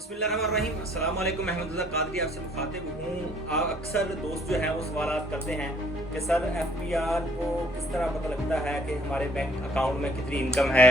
बिस्मिल्लाहिर्रहमानिर्रहीम। अस्सलाम वालेकुम। अहमद रज़ा कादरी आपसे मुखातिब हूँ। अक्सर दोस्त जो हैं वो सवाल करते हैं कि सर एफबीआर को किस तरह पता लगता है कि हमारे बैंक अकाउंट में कितनी इनकम है,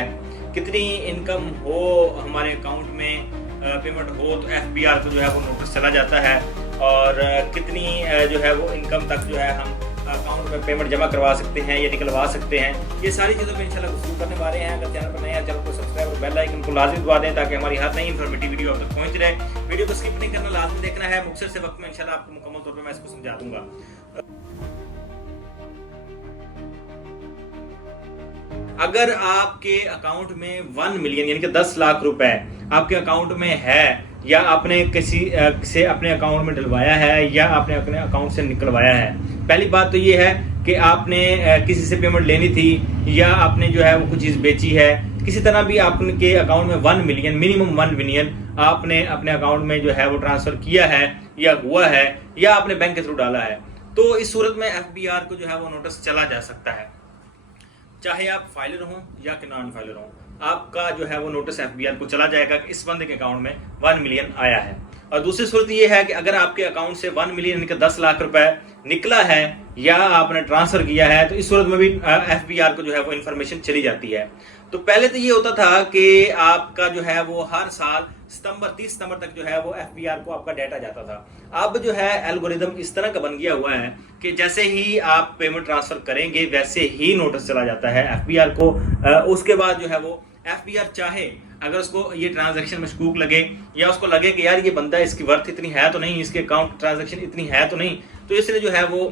कितनी इनकम हो हमारे अकाउंट में पेमेंट हो तो एफबीआर को जो है वो नोटिस चला जाता है, और कितनी जो है वो इनकम तक जो है हम अकाउंट में पेमेंट जमा करवा सकते हैं या निकलवा सकते हैं। ये सारी चीज़ों पर इंशाल्लाह गुफ्तगू करने वाले हैं। अगर चैनल पर नए हैं चैनल को सब्सक्राइब और बेल आइकन को लाजमी दबा दें ताकि हमारी हर नई इन्फॉर्मेटिव वीडियो आप तक पहुंच रहे। वीडियो को स्किप नहीं करना, लाजमी देखना है। मुख्तसर से वक्त में इंशाल्लाह आपको मुकम्मल तौर पर मैं इसको समझा दूंगा। अगर आपके अकाउंट में 1 मिलियन यानी कि 10 लाख रुपए आपके अकाउंट में है, या आपने किसी से अपने अकाउंट में डलवाया है या आपने अपने अकाउंट से निकलवाया है, पहली बात तो ये है कि आपने किसी से पेमेंट लेनी थी या आपने जो है वो कुछ चीज़ बेची है, किसी तरह भी आपके अकाउंट में 1 मिलियन मिनिमम 1 मिलियन आपने अपने अकाउंट में जो है वो ट्रांसफ़र किया है या हुआ है या आपने बैंक के थ्रू डाला है, तो इस सूरत में एफबीआर को जो है वो नोटिस चला जा सकता है। चाहे आप फाइलर हों या कि नॉन फाइलर हों, आपका जो है वो नोटिस एफबीआर को चला जाएगा कि इस बंदे के अकाउंट में 1 मिलियन आया है। और दूसरी सूरत ये है कि अगर आपके अकाउंट से 1 मिलियन के 10 लाख रुपए निकला है या आपने ट्रांसफर किया है, तो इस सूरत में भी एफबीआर को जो है वो इंफॉर्मेशन चली जाती है। तो पहले तो ये होता था कि आपका जो है वो हर साल 30 सितंबर तक जो है वो एफबीआर को आपका डाटा जाता था। अब जो है एल्गोरिदम इस तरह का बन गया हुआ है कि जैसे ही आप पेमेंट ट्रांसफर करेंगे वैसे ही नोटिस चला जाता है एफबीआर को। उसके बाद जो है वो एफबीआर चाहे अगर उसको ये ट्रांजैक्शन मशकूक लगे या उसको लगे कि यार ये बंदा इसकी वर्थ इतनी है तो नहीं, इसके अकाउंट ट्रांजैक्शन इतनी है तो नहीं, तो इसने जो है वो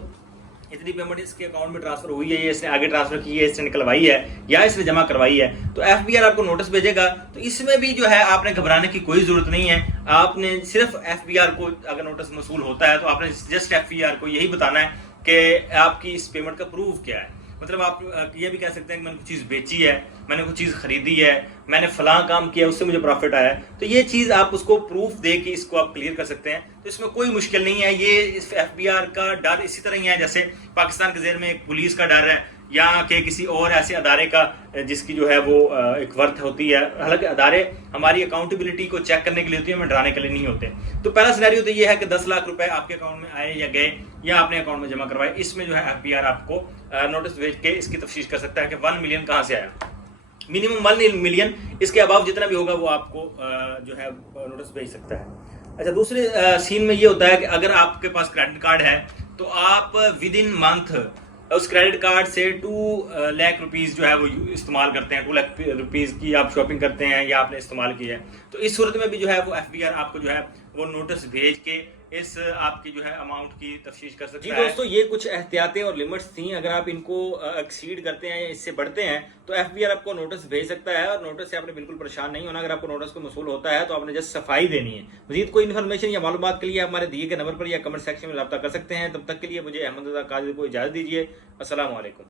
इतनी पेमेंट इसके अकाउंट में ट्रांसफर हुई है, इसने आगे ट्रांसफर की है, इसने निकलवाई है या इसने जमा करवाई है, तो एफबीआर आपको नोटिस भेजेगा। तो इसमें भी जो है आपने घबराने की कोई जरूरत नहीं है। आपने सिर्फ एफबीआर को अगर नोटिस मसूल होता है तो आपने जस्ट एफबीआर को यही बताना है कि आपकी इस पेमेंट का प्रूफ क्या है। मतलब आप ये भी कह सकते हैं कि मैंने कुछ चीज़ बेची है, मैंने कुछ चीज़ खरीदी है, मैंने फलां काम किया उससे मुझे प्रॉफिट आया है, तो ये चीज़ आप उसको प्रूफ दे के इसको आप क्लियर कर सकते हैं। तो इसमें कोई मुश्किल नहीं है। ये इस एफबीआर का डर इसी तरह ही है जैसे पाकिस्तान के जेर में एक पुलिस का डर है या कि किसी और ऐसे अदारे का जिसकी जो है वो एक वर्थ होती है। हालांकि अदारे हमारी अकाउंटेबिलिटी को चेक करने के लिए होती है, हमें डराने के लिए नहीं होते। तो पहला सिनेरियो तो ये है कि 10 लाख रुपए आपके अकाउंट में आए या गए या आपने अकाउंट में जमा करवाए, इसमें जो है एफबीआर आपको नोटिस भेज के इसकी तफ्तीश कर सकता है कि 1 मिलियन कहाँ से आया। मिनिमम 1 मिलियन, इसके अबाव जितना भी होगा वो आपको जो है नोटिस भेज सकता है। अच्छा, दूसरे सीन में ये होता है कि अगर आपके पास क्रेडिट कार्ड है तो आप विद इन मंथ उस क्रेडिट कार्ड से 2 लाख रुपीज़ जो है वो इस्तेमाल करते हैं, 2 लाख रुपीज़ की आप शॉपिंग करते हैं या आपने इस्तेमाल की है, तो इस सूरत में भी जो है वो एफबीआर आपको जो है वो नोटिस भेज के इस आपकी जो है अमाउंट की तफ्तीश कर सकता है। जी दोस्तों, ये कुछ एहतियातें और लिमिट्स थी। अगर आप इनको एक्सीड करते हैं या इससे बढ़ते हैं तो एफबीआर आपको नोटिस भेज सकता है, और नोटिस से आपने बिल्कुल परेशान नहीं होना। अगर आपको नोटिस को मसूल होता है तो आपने जस्ट सफाई देनी है। मजीद कोई इन्फॉर्मेशन या मालूमात के लिए हमारे दिए गए नंबर पर या कमेंट सेक्शन में रब्ता कर सकते हैं। तब तक के लिए मुझे अहमद रज़ा कादरी को इजाज़त दीजिए। अस्सलाम वालेकुम।